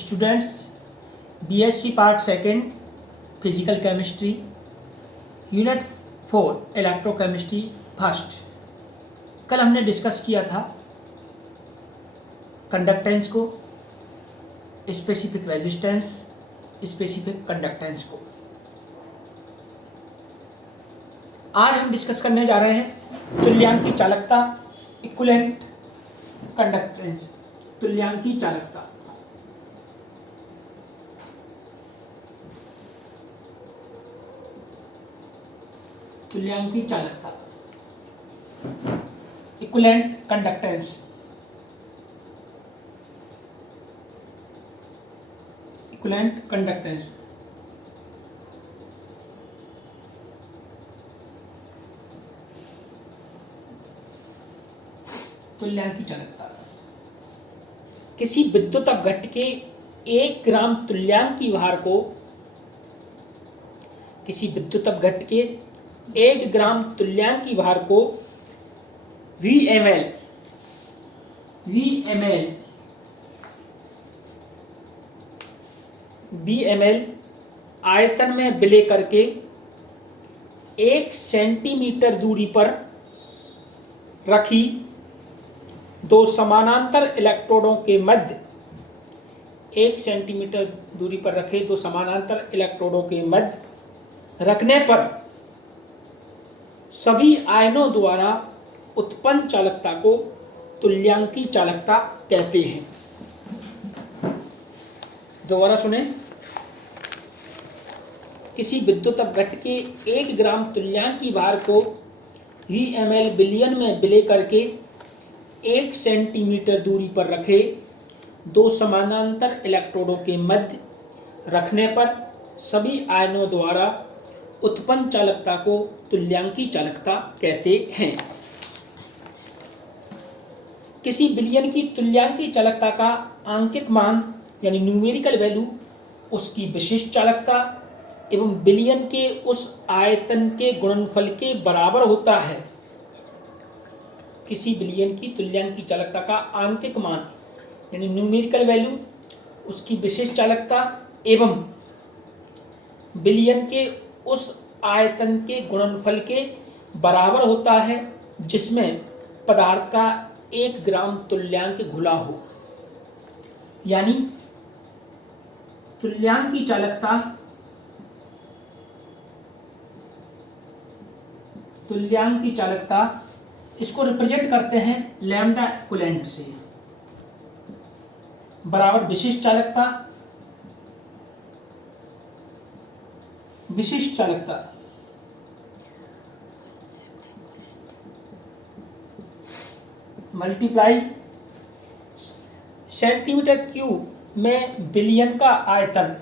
Students, BSc part second physical chemistry unit 4 electrochemistry first. कल हमने discuss किया था कंडक्टेंस को, स्पेसिफिक रेजिस्टेंस, स्पेसिफिक कंडक्टेंस को। आज हम डिस्कस करने जा रहे हैं तुल्यांकी चालकता, इक्विवेलेंट कंडक्टेंस। तुल्यांकी चालकता, तुल्यांकी चालकता, इक्विवेलेंट कंडक्टेंस। इक्विवेलेंट कंडक्टेंस तुल्यांकी चालकता। किसी विद्युत अपघट्ट के 1 ग्राम तुल्यांकी भार को, किसी विद्युत अपघट्ट के 1 ग्राम तुल्यांकी भार को VmL आयतन में विलय करके 1 सेंटीमीटर दूरी पर रखी दो समानांतर इलेक्ट्रोडों के मध्य, 1 सेंटीमीटर दूरी पर रखे दो समानांतर इलेक्ट्रोडों के मध्य रखने पर सभी आयनों द्वारा उत्पन्न चालकता को तुल्यांकी चालकता कहते हैं। दोबारा सुने, किसी विद्युत अपघट्ट के 1 ग्राम तुल्यांकी भार को VmL विलयन में विलय करके 1 सेंटीमीटर दूरी पर रखे दो समानांतर इलेक्ट्रोडों के मध्य रखने पर सभी आयनों द्वारा उत्पन्न चालकता को तुल्यांकी चालकता कहते हैं। किसी विलयन की तुल्यांकी चालकता का आंकिक मान यानी न्यूमेरिकल वैल्यू उसकी विशिष्ट चालकता एवं विलयन के उस आयतन के गुणनफल के बराबर होता है। किसी विलयन की तुल्यांकी चालकता का आंकिक मान यानी न्यूमेरिकल वैल्यू उसकी विशिष्ट चालकता एवं विलयन के उस आयतन के गुणनफल के बराबर होता है जिसमें पदार्थ का 1 ग्राम तुल्यांक घुला हो। यानी तुल्यांकी चालकता, तुल्यांकी चालकता इसको रिप्रेजेंट करते हैं लैम्डा इक्विवेलेंट से, बराबर विशिष्ट चालकता, विशिष्ट चालकता मल्टीप्लाई सेंटीमीटर क्यूब में विलयन का आयतन,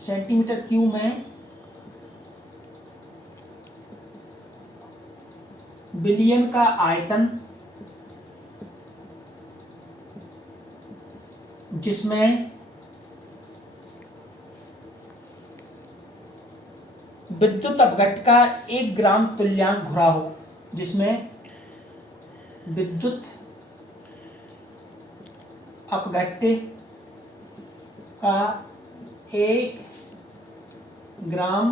सेंटीमीटर क्यूब में विलयन का आयतन जिसमें विद्युत अपघट्ट का 1 ग्राम तुल्यांक घुरा हो, जिसमें विद्युत अपघट्ट का 1 ग्राम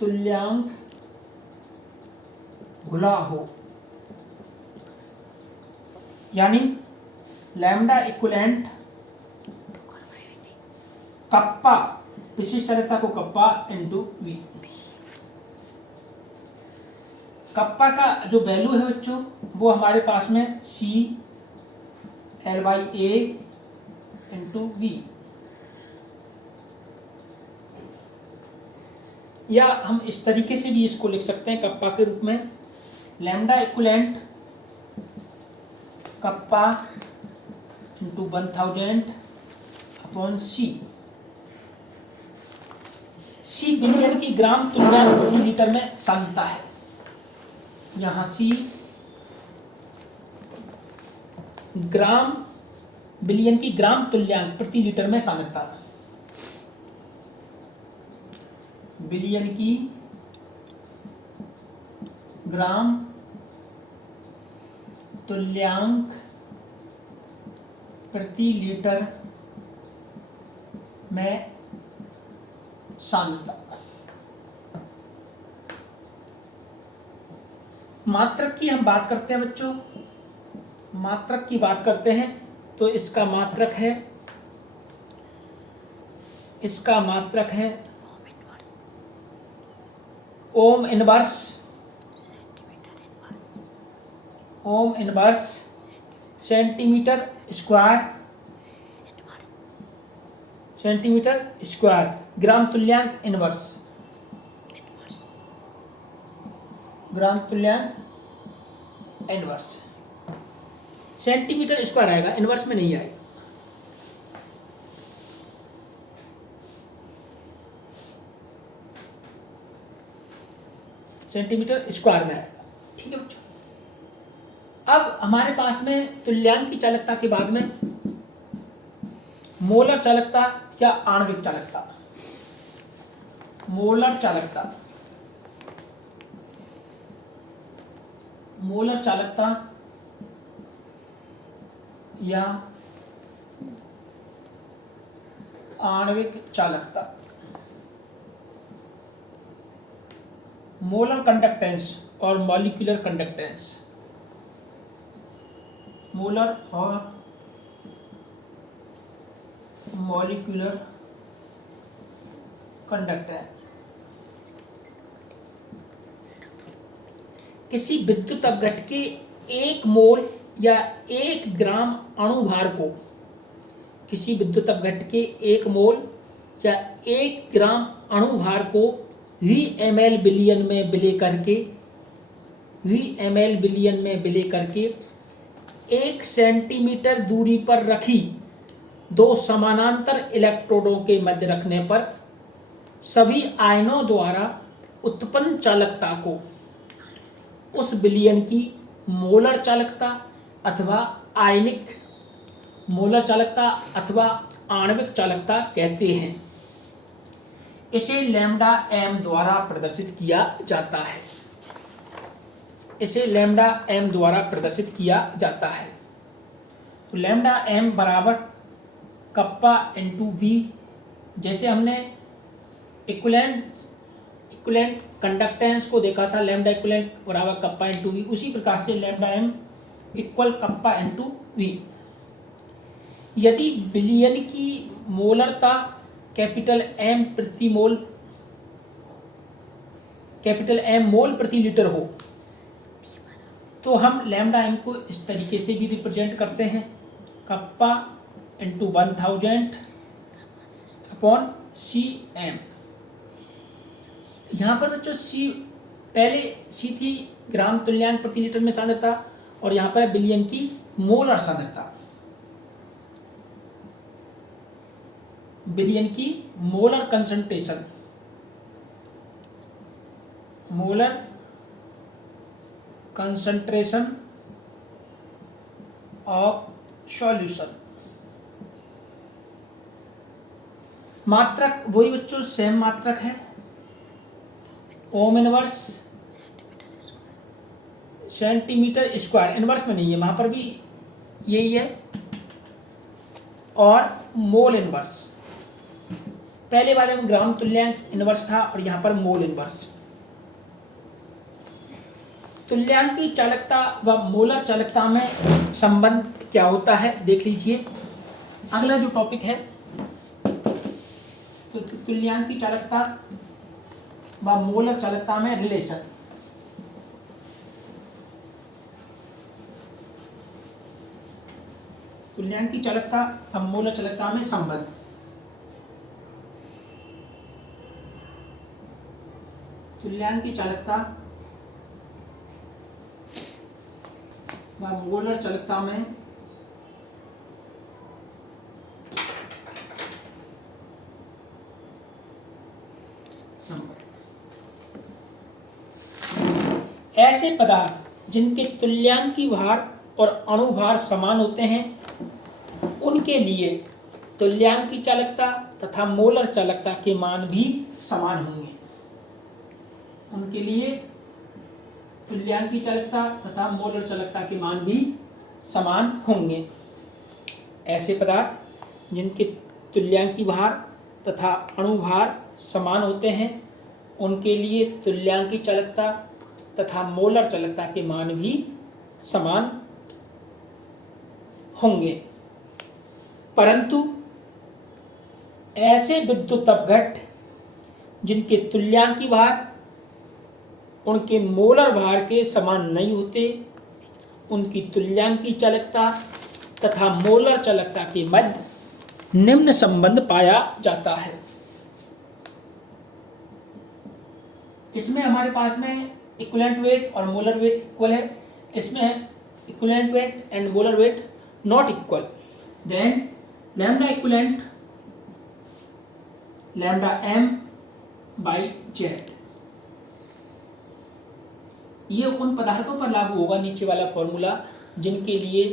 तुल्यांक घुला हो। यानी लैम्डा इक्विवेलेंट कप्पा, विशिष्ट चालकता को कप्पा इंटू वी। कप्पा का जो वैल्यू है बच्चों वो हमारे पास में CL/A इंटू वी, या हम इस तरीके से भी इसको लिख सकते हैं कप्पा के रूप में, lambda equivalent kappa into 1000 upon C विलयन की ग्राम तुल्यांक प्रति लीटर में सांद्रता है। यहाँ सी ग्राम विलयन की ग्राम तुल्यांक प्रति लीटर में सांद्रता, विलयन की ग्राम तुल्यांक प्रति लीटर में सांद्रता। मात्रक की हम बात करते हैं बच्चों, मात्रक की बात करते हैं तो इसका मात्रक है, इसका मात्रक है ohm inverse, ohm inverse centimetre square, centimetre square, gram तुल्यांक इनवर्स, ग्राम तुल्यांक इनवर्स, सेंटीमीटर स्क्वायर आएगा, इनवर्स में नहीं आएगा। सेंटीमीटर स्क्वायर में आएगा। ठीक है बच्चों, अब हमारे पास में तुल्यांक की चालकता के बाद में मोलर चालकता या आणविक चालकता, मोलर चालकता, मोलर चालकता या आणविक चालकता। मोलर कंडक्टेंस और मॉलिक्यूलर कंडक्टेंस, मोलर और मॉलिक्यूलर कंडक्टेंस। किसी विद्युत अपघट के 1 मोल या 1 ग्राम अणुभार को, किसी विद्युत अपघट के 1 मोल या 1 ग्राम अणुभार को VmL बिलियन में विलय करके, VmL बिलियन में विलय करके 1 सेंटीमीटर दूरी पर रखी 2 समानांतर इलेक्ट्रोडों के मध्य रखने पर सभी आयनों द्वारा उत्पन्न चालकता को उस विलयन की मोलर चालकता अथवा आयनिक मोलर चालकता अथवा आणविक चालकता कहते हैं। इसे लैम्डा m द्वारा प्रदर्शित किया जाता है, इसे लैम्डा m द्वारा प्रदर्शित किया जाता है। तो लैम्डा m बराबर कप्पा इंटू वी, जैसे हमने इक्विवेलेंट कंडक्टेंस को देखा था, लैम्डा इक्विवेलेंट बराबर कप्पा इंटू वी, उसी प्रकार से lambda m equal kappa into V. यदि विलयन की मोलरता कैपिटल M प्रति मोल, कैपिटल M मोल प्रति लीटर हो तो हम लैम्डा m को इस तरीके से भी रिप्रेजेंट करते हैं, कप्पा इंटू 1000 अपॉन Cm। यहाँ पर बच्चों C पहले C थी ग्राम तुल्यांक प्रति लीटर में सांद्रता और यहाँ पर विलयन की मोलर सांद्रता, विलयन की molar concentration, molar concentration of solution. मात्रक वही बच्चों सेम मात्रक है, ohm inverse centimetre square, inverse में नहीं है, वहां पर भी यही है, और मोल इनवर्स, पहले वाले में ग्राम तुल्यांक इनवर्स था और यहां पर मोल इनवर्स। तुल्यांकी चालकता व मोलर चालकता में संबंध क्या होता है देख लीजिए। अगला जो टॉपिक है तो तुल्यांकी चालकता व मोलर चालकता में रिलेशन। तुल्यांकी चालकता व मोलर चालकता में संबंध। तुल्यांकी चालकता व मोलर चालकता में संबंध। ऐसे पदार्थ जिनके तुल्यांकी भार और अणुभार समान होते हैं उनके लिए तुल्यांकी चालकता तथा मोलर चालकता के मान भी समान होंगे, उनके लिए तुल्यांकी चालकता तथा मोलर चालकता के मान भी समान होंगे। ऐसे पदार्थ जिनके तुल्यांकी भार तथा अणुभार समान होते हैं उनके लिए तुल्यांकी चालकता तथा मोलर चालकता के मान भी समान होंगे। परंतु ऐसे विद्युत अपघट जिनके तुल्यांकी भार उनके मोलर भार के समान नहीं होते, उनकी तुल्यांकी चालकता तथा मोलर चालकता के मध्य निम्न संबंध पाया जाता है। इसमें हमारे पास में इक्विवेलेंट वेट और मोलर वेट इक्वल है, इसमें equivalent weight and molar weight not equal. Then lambda equivalent lambda m by Z, ये उन पदार्थों पर लागू होगा नीचे वाला फॉर्मूला जिनके लिए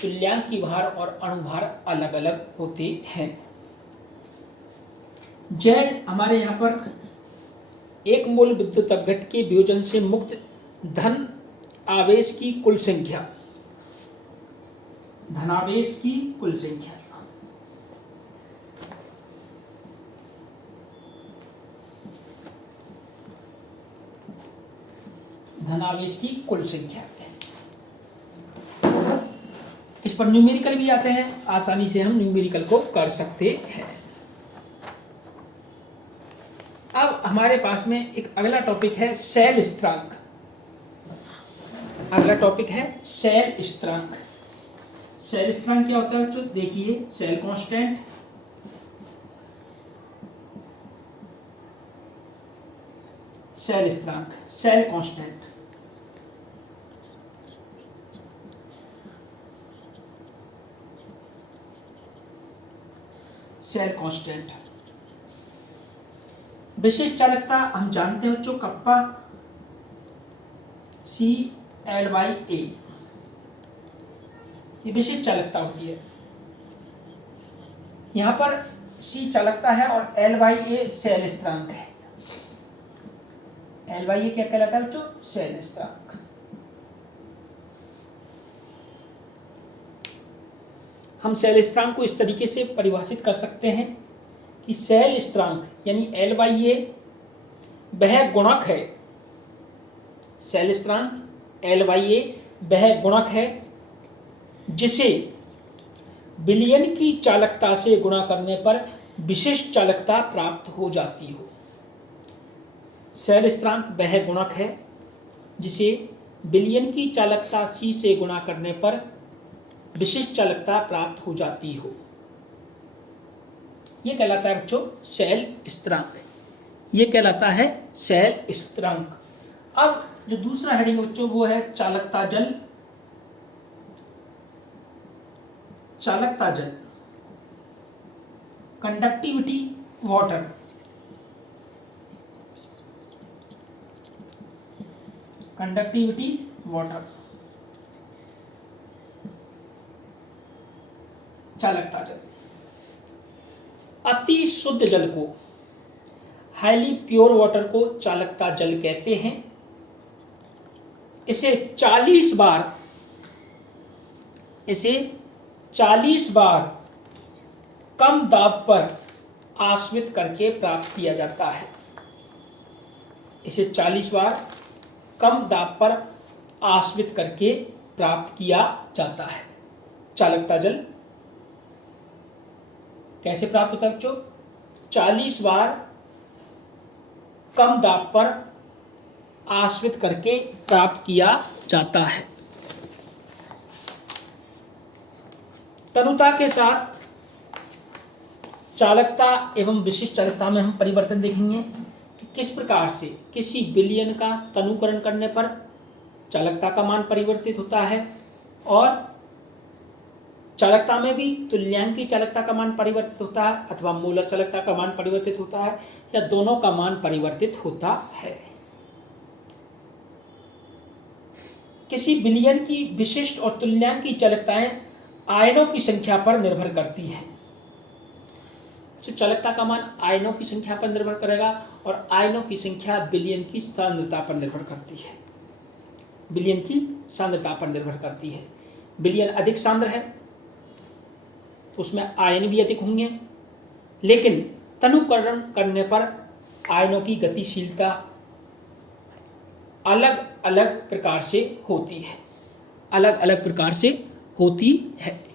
तुल्यांकी भार और अणुभार अलग अलग होते हैं। जेड हमारे यहाँ पर एक मोल विद्युत अपघट के वियोजन से मुक्त धन आवेश की कुल संख्या, धनावेश की कुल संख्या, धनावेश की कुल संख्या। इस पर न्यूमेरिकल भी आते हैं, आसानी से हम न्यूमेरिकल को कर सकते हैं। अब हमारे पास में एक अगला टॉपिक है शेल स्थिरांक। अगला टॉपिक है शेल स्थिरांक। शेल स्थिरांक क्या होता है बच्चों? देखिए, शेल कांस्टेंट, शेल स्थिरांक, शेल कांस्टेंट, शेल कांस्टेंट। विशिष्ट चालकता हम जानते हैं बच्चों, कप्पा CL/A, ये विशिष्ट चालकता होती है। यहां पर C चालकता है और L/A शेल स्थिरांक है। L/A क्या कहलाता है बच्चों? शेल स्थिरांक। हम शेल स्थिरांक को इस तरीके से परिभाषित कर सकते हैं कि शेल स्थिरांक यानी L/A वह गुणक है, शेल स्थिरांक L/A वह गुणक है जिसे विलयन की चालकता से गुणा करने पर विशिष्ट चालकता प्राप्त हो जाती हो। शेल स्थिरांक वह गुणक है जिसे विलयन की चालकता C से गुणा करने पर विशिष्ट चालकता प्राप्त हो जाती हो। यह कहलाता है बच्चों शेल स्थिरांक, यह कहलाता है शेल स्थिरांक। अब जो दूसरा हेडिंग बच्चों वो है चालकता जल। चालकता जल, कंडक्टिविटी वाटर, कंडक्टिविटी वाटर, चालकता जल। अति शुद्ध जल को, हाईली प्योर वाटर को चालकता जल कहते हैं। इसे 40 बार कम दाब पर आश्वित करके प्राप्त किया जाता है। इसे 40 बार कम दाब पर आश्वित करके प्राप्त किया जाता है। चालकता जल कैसे प्राप्त होता है बच्चों? 40 बार कम दाब पर आश्वित करके प्राप्त किया जाता है। तनुता के साथ चालकता एवं विशिष्ट चालकता में हम परिवर्तन देखेंगे कि किस प्रकार से किसी विलयन का तनुकरण करने पर चालकता का मान परिवर्तित होता है और चालकता में भी तुल्यांकी चालकता का मान परिवर्तित होता है अथवा मोलर चालकता का मान परिवर्तित होता है या दोनों का मान परिवर्तित होता है। किसी विलयन की विशिष्ट और तुल्यांकी चालकताएं आयनों की संख्या पर निर्भर करती है। तो चालकता का मान आयनों की संख्या पर निर्भर करेगा और आयनों की संख्या विलयन की सांद्रता पर निर्भर करती है। विलयन की सांद्रता पर निर्भर करती है। विलयन अधिक सांद्र है उसमें आयन भी अधिक होंगे, लेकिन तनुकरण करने पर आयनों की गतिशीलता अलग अलग प्रकार से होती है, अलग अलग प्रकार से होती है।